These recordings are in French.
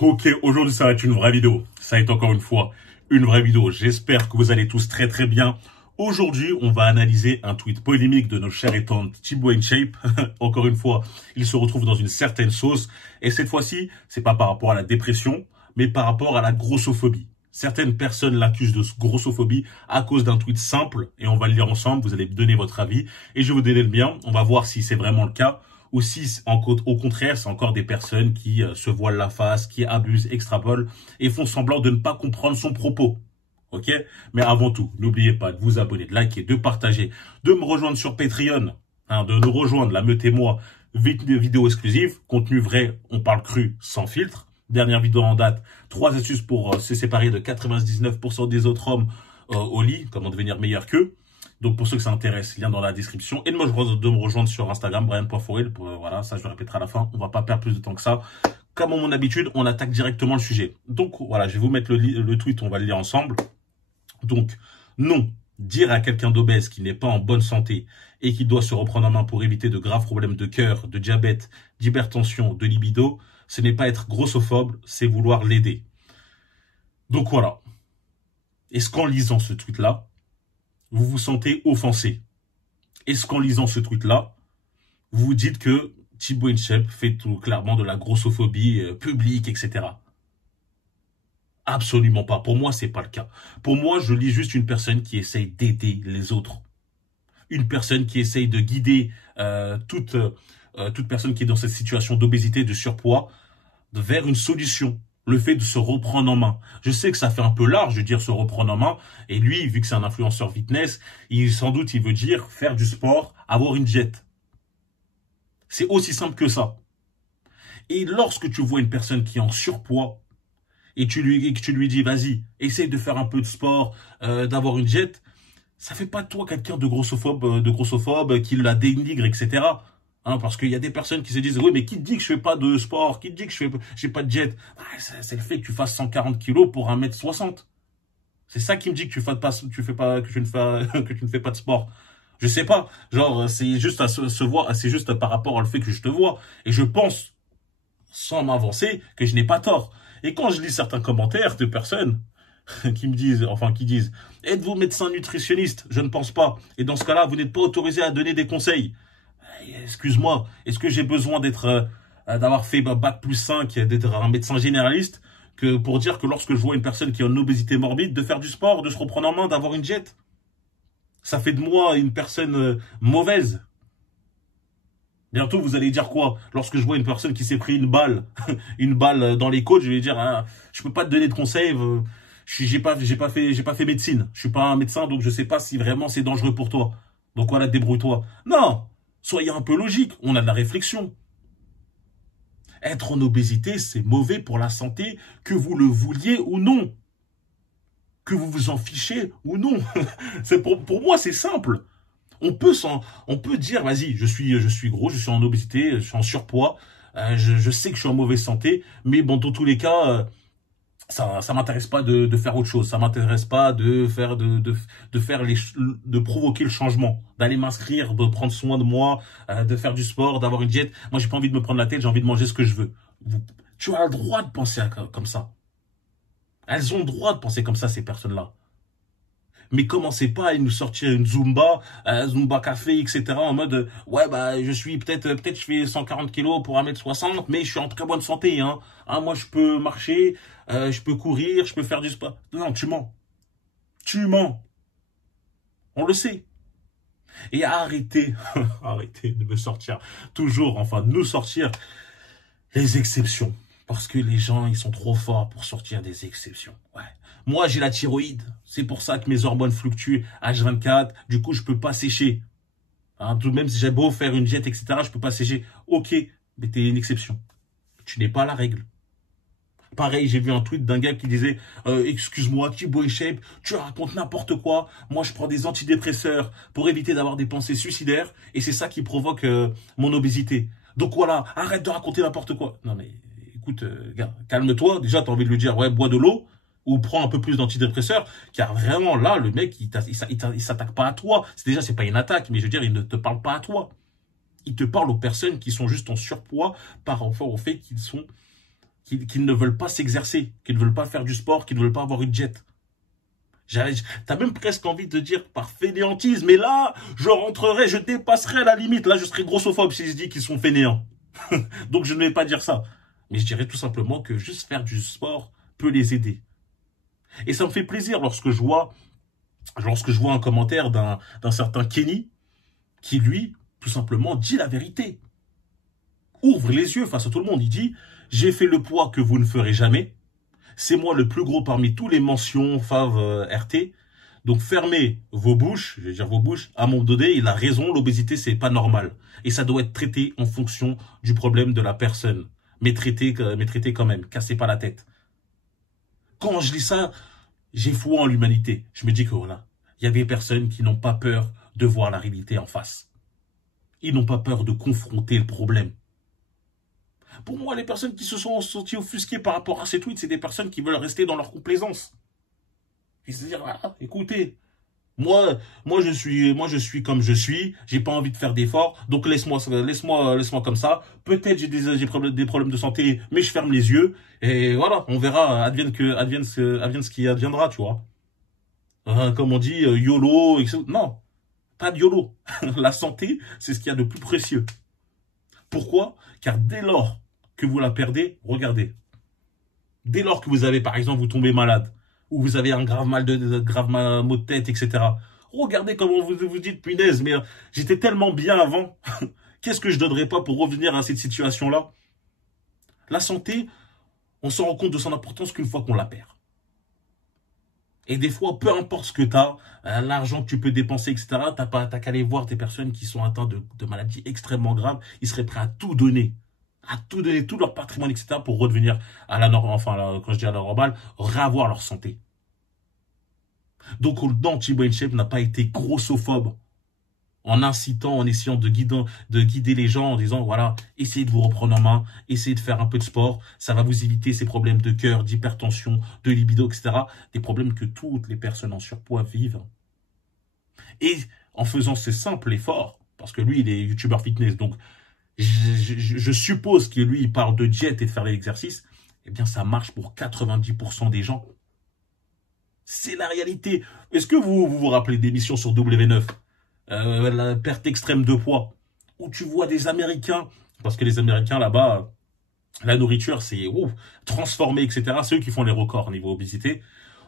Ok, aujourd'hui ça va être une vraie vidéo. Ça va être encore une fois une vraie vidéo. J'espère que vous allez tous très très bien. Aujourd'hui, on va analyser un tweet polémique de nos chers et tantes Thibaut InShape. Encore une fois, il se retrouve dans une certaine sauce. Et cette fois-ci, c'est pas par rapport à la dépression, mais par rapport à la grossophobie. Certaines personnes l'accusent de grossophobie à cause d'un tweet simple. Et on va le lire ensemble, vous allez me donner votre avis. Et je vais vous donner le mien. On va voir si c'est vraiment le cas. Ou si, au contraire, c'est encore des personnes qui se voilent la face, qui abusent, extrapolent et font semblant de ne pas comprendre son propos. Ok? Mais avant tout, n'oubliez pas de vous abonner, de liker, de partager, de me rejoindre sur Patreon, de nous rejoindre, la meute et moi, vidéos exclusives, contenu vrai, on parle cru, sans filtre. Dernière vidéo en date, 3 astuces pour se séparer de 99% des autres hommes au lit, comment devenir meilleur qu'eux. Donc pour ceux que ça intéresse, lien dans la description. Et de me rejoindre sur Instagram, Brian.Forel. Voilà, ça je le répéterai à la fin. On va pas perdre plus de temps que ça. Comme à mon habitude, on attaque directement le sujet. Donc voilà, je vais vous mettre le tweet, on va le lire ensemble. Donc, non, dire à quelqu'un d'obèse qui n'est pas en bonne santé et qui doit se reprendre en main pour éviter de graves problèmes de cœur, de diabète, d'hypertension, de libido, ce n'est pas être grossophobe, c'est vouloir l'aider. Donc voilà. Est-ce qu'en lisant ce tweet-là, vous vous sentez offensé? Est-ce qu'en lisant ce tweet-là, vous vous dites que Thibaut InShape fait tout clairement de la grossophobie publique, etc. Absolument pas. Pour moi, c'est pas le cas. Pour moi, je lis juste une personne qui essaye d'aider les autres. Une personne qui essaye de guider toute personne qui est dans cette situation d'obésité, de surpoids, vers une solution. Le fait de se reprendre en main. Je sais que ça fait un peu large de dire se reprendre en main. Et lui, vu que c'est un influenceur fitness, sans doute, il veut dire faire du sport, avoir une diète. C'est aussi simple que ça. Et lorsque tu vois une personne qui est en surpoids, et que tu lui dis, vas-y, essaye de faire un peu de sport, d'avoir une diète, ça fait pas de toi quelqu'un de grossophobe, qui la dénigre, etc. Parce qu'il y a des personnes qui se disent, oui, mais qui te dit que je fais pas de sport? Qui te dit que j'ai pas de jet? C'est le fait que tu fasses 140 kilos pour 1m60. C'est ça qui me dit que que tu ne fais pas de sport. Je sais pas. Genre, c'est juste à se voir, c'est juste par rapport au fait que je te vois. Et je pense, sans m'avancer, que je n'ai pas tort. Et quand je lis certains commentaires de personnes qui disent, êtes-vous médecin nutritionniste? Je ne pense pas. Et dans ce cas-là, vous n'êtes pas autorisé à donner des conseils. Excuse-moi, est-ce que j'ai besoin d'avoir fait bac plus 5, d'être un médecin généraliste, que pour dire que lorsque je vois une personne qui a une obésité morbide, de faire du sport, de se reprendre en main, d'avoir une diète? Ça fait de moi une personne mauvaise. Bientôt, vous allez dire quoi? Lorsque je vois une personne qui s'est pris une balle, une balle dans les côtes, je vais dire, je peux pas te donner de conseils, j'ai pas fait médecine. Je suis pas un médecin, donc je sais pas si vraiment c'est dangereux pour toi. Donc voilà, débrouille-toi. Non! Soyez un peu logique, on a de la réflexion. Être en obésité, c'est mauvais pour la santé, que vous le vouliez ou non. Que vous vous en fichez ou non. Pour moi, c'est simple. On peut dire, vas-y, je suis gros, je suis en obésité, je suis en surpoids, je sais que je suis en mauvaise santé, mais bon, dans tous les cas, ça m'intéresse pas de faire autre chose. Ça m'intéresse pas de provoquer le changement, d'aller m'inscrire, de prendre soin de moi, de faire du sport, d'avoir une diète. Moi, j'ai pas envie de me prendre la tête, j'ai envie de manger ce que je veux. Tu as le droit de penser comme ça. Elles ont le droit de penser comme ça, ces personnes-là. Mais commencez pas à nous sortir une Zumba, Zumba café, etc. en mode, ouais, bah, je suis peut-être je fais 140 kilos pour 1m60, mais je suis en très bonne santé, hein. Moi, je peux marcher, je peux courir, je peux faire du sport. Non, tu mens. Tu mens. On le sait. Et arrêtez, arrêtez de me sortir de nous sortir les exceptions. Parce que les gens, ils sont trop forts pour sortir des exceptions. Ouais. Moi, j'ai la thyroïde. C'est pour ça que mes hormones fluctuent H24. Du coup, je peux pas sécher. Tout de même, si j'ai beau faire une diète, etc., je peux pas sécher. Ok, mais t'es une exception. Tu n'es pas la règle. Pareil, j'ai vu un tweet d'un gars qui disait excuse-moi, Thibaut InShape, tu racontes n'importe quoi. Moi, je prends des antidépresseurs pour éviter d'avoir des pensées suicidaires. Et c'est ça qui provoque mon obésité. Donc voilà, arrête de raconter n'importe quoi. Non mais... Écoute, gars, calme-toi. Déjà, tu as envie de lui dire, ouais, bois de l'eau ou prends un peu plus d'antidépresseurs. Car vraiment, là, le mec, il s'attaque pas à toi. C'est pas une attaque, mais je veux dire, il ne te parle pas à toi. Il te parle aux personnes qui sont juste en surpoids par rapport au fait qu'ils qui ne veulent pas s'exercer, qui ne veulent pas faire du sport, qui ne veulent pas avoir une jet. T'as même presque envie de dire par fainéantise, mais là, je rentrerai, je dépasserai la limite. Là, je serai grossophobe si je dis qu'ils sont fainéants. Donc, je ne vais pas dire ça. Mais je dirais tout simplement que juste faire du sport peut les aider. Et ça me fait plaisir lorsque je vois un commentaire d'un certain Kenny qui, lui, tout simplement, dit la vérité. Ouvre les yeux face à tout le monde. Il dit, j'ai fait le poids que vous ne ferez jamais. C'est moi le plus gros parmi tous les mentions Fav RT. Donc fermez vos bouches, je vais dire vos bouches. À un moment donné, il a raison, l'obésité c'est pas normal. Et ça doit être traité en fonction du problème de la personne. Mais traité quand même, cassez pas la tête. Quand je lis ça, j'ai foi en l'humanité. Je me dis que voilà, il y a des personnes qui n'ont pas peur de voir la réalité en face. Ils n'ont pas peur de confronter le problème. Pour moi, les personnes qui se sont senties offusquées par rapport à ces tweets, c'est des personnes qui veulent rester dans leur complaisance. Et se dire, ah, écoutez, moi, je suis comme je suis, j'ai pas envie de faire d'efforts, donc laisse-moi comme ça. Peut-être j'ai des problèmes de santé, mais je ferme les yeux, et voilà, on verra, advienne ce qui adviendra, tu vois. Comme on dit, YOLO, etc. Non, pas de YOLO. La santé, c'est ce qu'il y a de plus précieux. Pourquoi? Car dès lors que vous la perdez, regardez. Dès lors que vous avez, par exemple, vous tombez malade, ou vous avez un grave mot de tête, etc. Regardez comment vous dites, punaise, mais j'étais tellement bien avant. Qu'est-ce que je donnerais pas pour revenir à cette situation-là? La santé, on se rend compte de son importance qu'une fois qu'on la perd. Et des fois, peu importe ce que tu as, l'argent que tu peux dépenser, etc., t'as qu'à aller voir des personnes qui sont atteintes de maladies extrêmement graves. Ils seraient prêts à tout donner, tout leur patrimoine, etc., pour redevenir à la normale, enfin, quand je dis à la normale, réavoir leur santé. Donc, non, Thibaut InShape n'a pas été grossophobe en incitant, en essayant de guider les gens en disant, voilà, essayez de vous reprendre en main, essayez de faire un peu de sport, ça va vous éviter ces problèmes de cœur, d'hypertension, de libido, etc. Des problèmes que toutes les personnes en surpoids vivent. Et en faisant ces simples efforts, parce que lui, il est youtubeur fitness, donc je suppose que lui, il parle de diète et de faire l'exercice, eh bien, ça marche pour 90% des gens. C'est la réalité. Est-ce que vous rappelez d'émissions sur W9 la perte extrême de poids, où tu vois des Américains, parce que les Américains là-bas, la nourriture c'est transformé, etc. C'est eux qui font les records niveau obésité.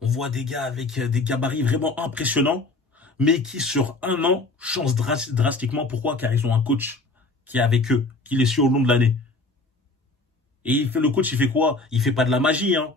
On voit des gars avec des gabarits vraiment impressionnants, mais qui sur un an changent drastiquement. Pourquoi? Car ils ont un coach qui est avec eux, qui les suit au long de l'année. Et le coach, il fait quoi? Il fait pas de la magie, hein.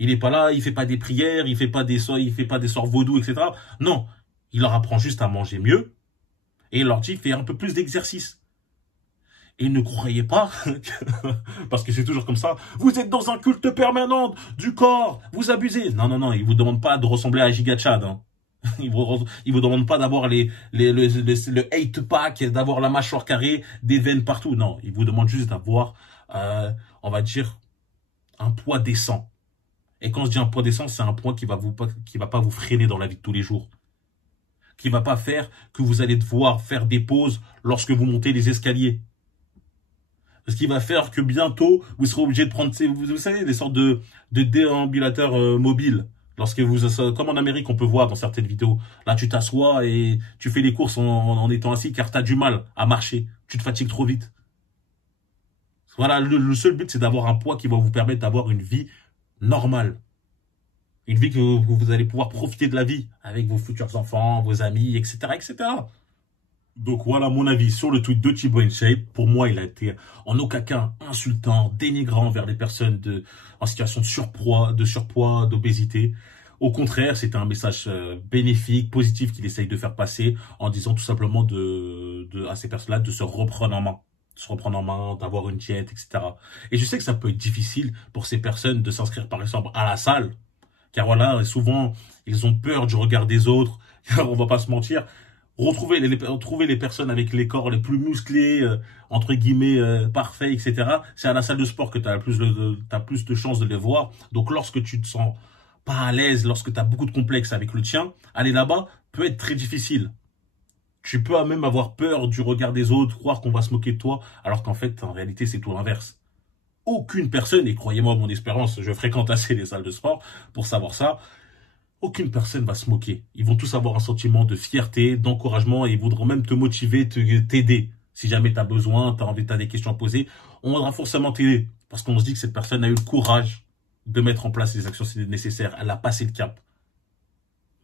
Il est pas là, il fait pas des prières, il fait pas des sorts vaudou, etc. Non. Il leur apprend juste à manger mieux et il leur dit fais un peu plus d'exercice. Et ne croyez pas, parce que c'est toujours comme ça, vous êtes dans un culte permanent du corps, vous abusez. Non, non, non, il vous demande pas de ressembler à Giga Chad. Hein. Il vous demande pas d'avoir le 8-pack, d'avoir la mâchoire carrée, des veines partout. Non, il vous demande juste d'avoir, on va dire, un poids décent. Et quand je dis un poids décent, c'est un poids qui va pas vous freiner dans la vie de tous les jours. Qui va pas faire que vous allez devoir faire des pauses lorsque vous montez les escaliers. Ce qui va faire que bientôt, vous serez obligé de prendre, vous savez, des sortes de déambulateurs mobiles. Lorsque comme en Amérique, on peut voir dans certaines vidéos. Là, tu t'assois et tu fais les courses en étant assis car tu as du mal à marcher. Tu te fatigues trop vite. Voilà, le seul but, c'est d'avoir un poids qui va vous permettre d'avoir une vie normale. Une vie que vous allez pouvoir profiter de la vie avec vos futurs enfants, vos amis, etc., etc. Donc voilà mon avis sur le tweet de Thibaut InShape. Pour moi, il a été en aucun cas insultant, dénigrant vers les personnes en situation de surpoids, d'obésité. Au contraire, c'était un message bénéfique, positif qu'il essaye de faire passer en disant tout simplement à ces personnes-là de se reprendre en main. D'avoir une diète, etc. Et je sais que ça peut être difficile pour ces personnes de s'inscrire par exemple à la salle. Car voilà, souvent, ils ont peur du regard des autres. Car on va pas se mentir. Trouver les personnes avec les corps les plus musclés, entre guillemets, parfaits, etc. C'est à la salle de sport que t'as plus de chances de les voir. Donc, lorsque tu te sens pas à l'aise, lorsque tu as beaucoup de complexes avec le tien, aller là-bas peut être très difficile. Tu peux même avoir peur du regard des autres, croire qu'on va se moquer de toi, alors qu'en fait, en réalité, c'est tout l'inverse. aucune personne, et croyez-moi mon expérience, je fréquente assez les salles de sport pour savoir ça, aucune personne va se moquer. Ils vont tous avoir un sentiment de fierté, d'encouragement, et ils voudront même te motiver, t'aider. Si jamais tu as besoin, tu as des questions à poser, on voudra forcément t'aider. Parce qu'on se dit que cette personne a eu le courage de mettre en place les actions nécessaires. Elle a passé le cap.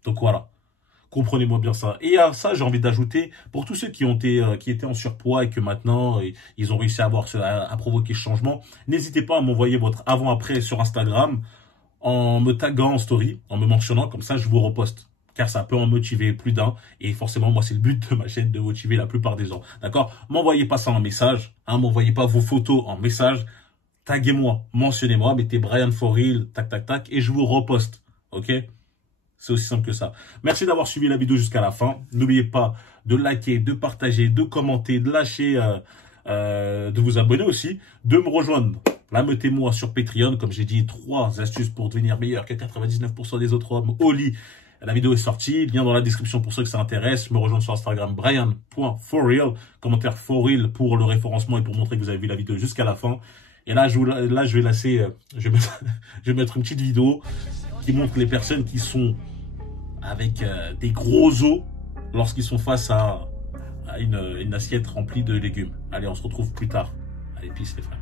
Donc voilà. Comprenez-moi bien ça. Et à ça, j'ai envie d'ajouter, pour tous ceux qui étaient en surpoids et que maintenant, ils ont réussi à provoquer ce changement, n'hésitez pas à m'envoyer votre avant-après sur Instagram en me taguant en story, en me mentionnant, comme ça, je vous reposte. Car ça peut en motiver plus d'un. Et forcément, moi, c'est le but de ma chaîne, de motiver la plupart des gens. D'accord? M'envoyez pas ça en message. Hein, m'envoyez pas vos photos en message. Taguez-moi, mentionnez-moi, mettez Brian for real, tac, tac, tac, et je vous reposte. Ok? C'est aussi simple que ça. Merci d'avoir suivi la vidéo jusqu'à la fin. N'oubliez pas de liker, de partager, de commenter, de lâcher, de vous abonner aussi, de me rejoindre. Là, mettez-moi sur Patreon, comme j'ai dit, 3 astuces pour devenir meilleur que 99% des autres hommes au lit. La vidéo est sortie, lien dans la description pour ceux que ça intéresse. Me rejoindre sur Instagram, brian.forreal, commentaire forreal pour le référencement et pour montrer que vous avez vu la vidéo jusqu'à la fin. Et là, je vais laisser, je vais mettre une petite vidéo qui montre les personnes qui sont avec des gros os lorsqu'ils sont face à une assiette remplie de légumes. Allez, on se retrouve plus tard. Allez, peace les frères.